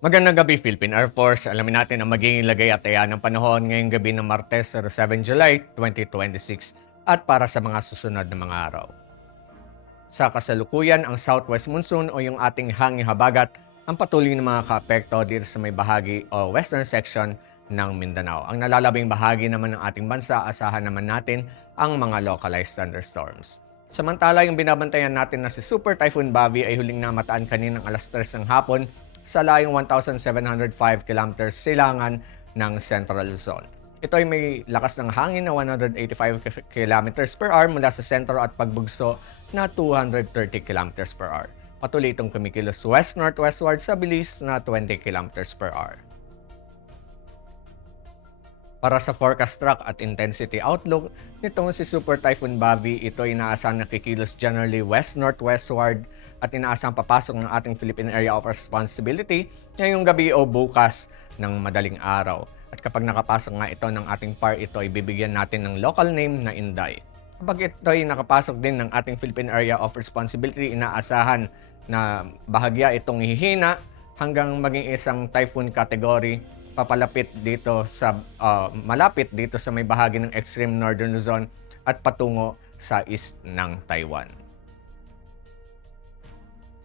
Magandang gabi, Philippine Air Force. Alamin natin ang magiging lagay at taya ng panahon ngayong gabi ng Martes, 7 July 2026 at para sa mga susunod na mga araw. Sa kasalukuyan, ang southwest monsoon o yung ating hangin habagat ang patuloy na mga kaapekto dito sa may bahagi o western section ng Mindanao. Ang nalalabing bahagi naman ng ating bansa, asahan naman natin ang mga localized thunderstorms. Samantala, yung binabantayan natin na si Super Typhoon Bavi ay huling namataan kaninang alas 3 ng hapon sa layong 1,705 kilometers silangan ng Central Luzon. Ito ay may lakas ng hangin na 185 kilometers per hour mula sa sentro at pagbugso na 230 kilometers per hour. Patuloy itong kumikilos west-northwestward sa bilis na 20 kilometers per hour. Para sa forecast track at intensity outlook nitong si Super Typhoon Bavi, ito ay inaasang nakikilos generally west-northwestward at inaasang papasok ng ating Philippine Area of Responsibility ngayong gabi o bukas ng madaling araw. At kapag nakapasok nga ito ng ating PAR, ito ay bibigyan natin ng local name na Inday. Kapag ito ay nakapasok din ng ating Philippine Area of Responsibility, inaasahan na bahagya itong hihina hanggang maging isang typhoon category papalapit dito sa malapit dito sa may bahagi ng extreme northern Luzon at patungo sa east ng Taiwan.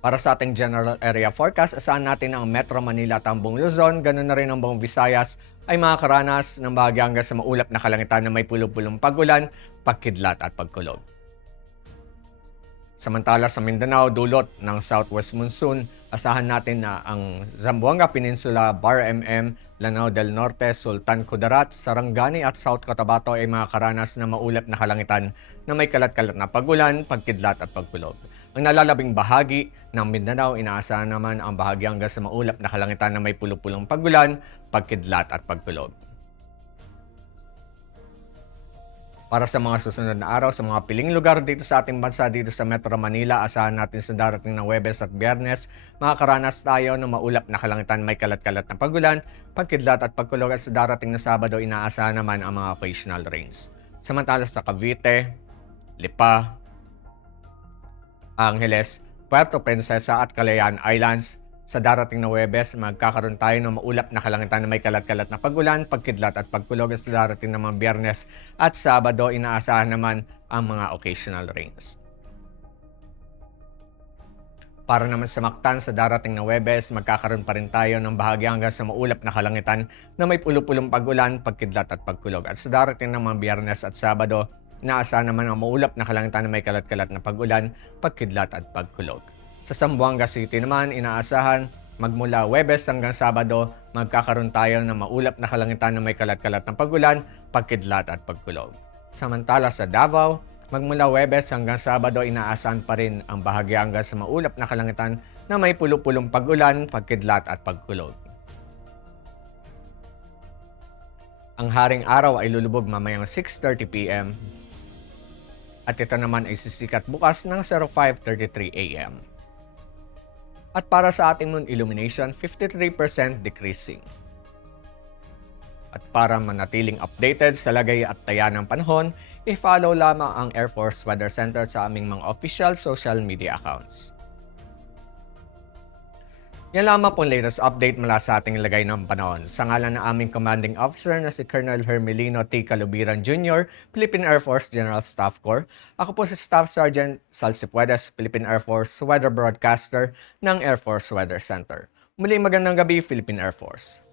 Para sa ating general area forecast, asahan natin ang Metro Manila at ang buong Luzon, ganun na rin ang buong Visayas ay makakaranas ng bahagi hanggang sa maulap na kalangitan na may pulong-pulong pag-ulan, pagkidlat at pagkulog. Samantala sa Mindanao, dulot ng southwest monsoon, asahan natin na ang Zamboanga Peninsula, Bar-MM, Lanao del Norte, Sultan Kudarat, Sarangani at South Cotabato ay makakaranas ng maulap na kalangitan na may kalat-kalat na pag-ulan, pagkidlat at pagkulog. Ang nalalabing bahagi ng Mindanao, inaasahan naman ang bahagi hanggang sa maulap na kalangitan na may pulupulong pag-ulan, pagkidlat at pagkulog. Para sa mga susunod na araw sa mga piling lugar dito sa ating bansa, dito sa Metro Manila, asahan natin sa darating na Huwebes at Biyernes, makakaranas tayo ng maulap na kalangitan, may kalat-kalat na pag-ulan, pagkidlat at pagkulog at sa darating na Sabado, inaasahan naman ang mga occasional rains. Samantala sa Cavite, Lipa, Angeles, Puerto Princesa at Calayan Islands, sa darating na Huwebes, magkakaroon tayo ng maulap na kalangitan na may kalat-kalat na pag-ulan, pagkidlat at pagkulog. Sa darating na mga Biyernes at Sabado, inaasahan naman ang mga occasional rains. Para naman sa Mactan, sa darating na Huwebes, magkakaroon pa rin tayo ng bahagi hanggang sa maulap na kalangitan na may pulupulong pag-ulan, pagkidlat at pagkulog. At sa darating na mga Biyernes at Sabado, inaasahan naman ang maulap na kalangitan na may kalat-kalat na pag-ulan, pagkidlat at pagkulog. Sa Zamboanga City naman, inaasahan magmula Huwebes hanggang Sabado, magkakaroon tayo ng maulap na kalangitan na may kalat-kalat na pag-ulan, pagkidlat at pagkulog. Samantala sa Davao, magmula Huwebes hanggang Sabado, inaasahan pa rin ang bahagya hanggang sa maulap na kalangitan na may pulupulong pag-ulan, pagkidlat at pagkulog. Ang haring araw ay lulubog mamayang 6:30 p.m. at ito naman ay sisikat bukas ng 05:33 a.m. At para sa ating moon illumination, 53% decreasing. At para manatiling updated sa lagay at taya ng panahon, i-follow lamang ang Air Force Weather Center sa aming mga official social media accounts. Yan lamang po ang latest update mula sa ating lagay ng panahon. Sa ngalan ng aming commanding officer na si Colonel Hermelino T. Calubiran Jr., Philippine Air Force General Staff Corps, ako po si Staff Sergeant Sal Cipuedes, Philippine Air Force Weather Broadcaster ng Air Force Weather Center. Muli magandang gabi, Philippine Air Force.